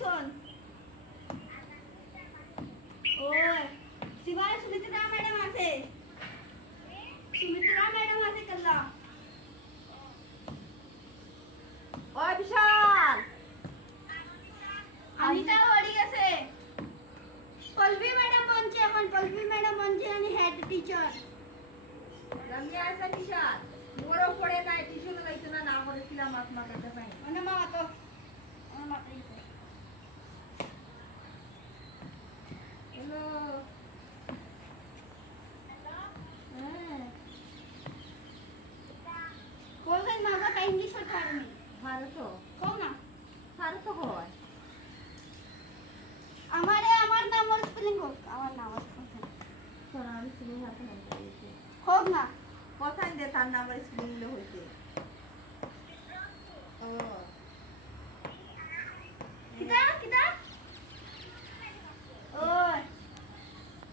শোন ওই শিবায় সুমিত্রা ম্যাডাম আছে কাল্লা ওই বিশাল अनिता ओडी গেছে পল্লবী ম্যাডাম বনছে এখন পল্লবী ম্যাডাম বনছে আমি হেড টিচার রমিয়া আছে কিশার মোরও পড়ে নাই টিউশনে যাইতো না না করেছিলাম আপনার কাছে পাই মানে মামা তো আমার মাথায় হ্যালো বলছেন মামা তা ইংলিশ হতে পারেনি ভারত কও না ভারত হয় আমার নাম আর স্পেলিং হোক আমার নাম আর সোনালি তুমি হাতে নাম দিয়েছে হোক না কোথায় দে তার নাম স্পেলিং হইতে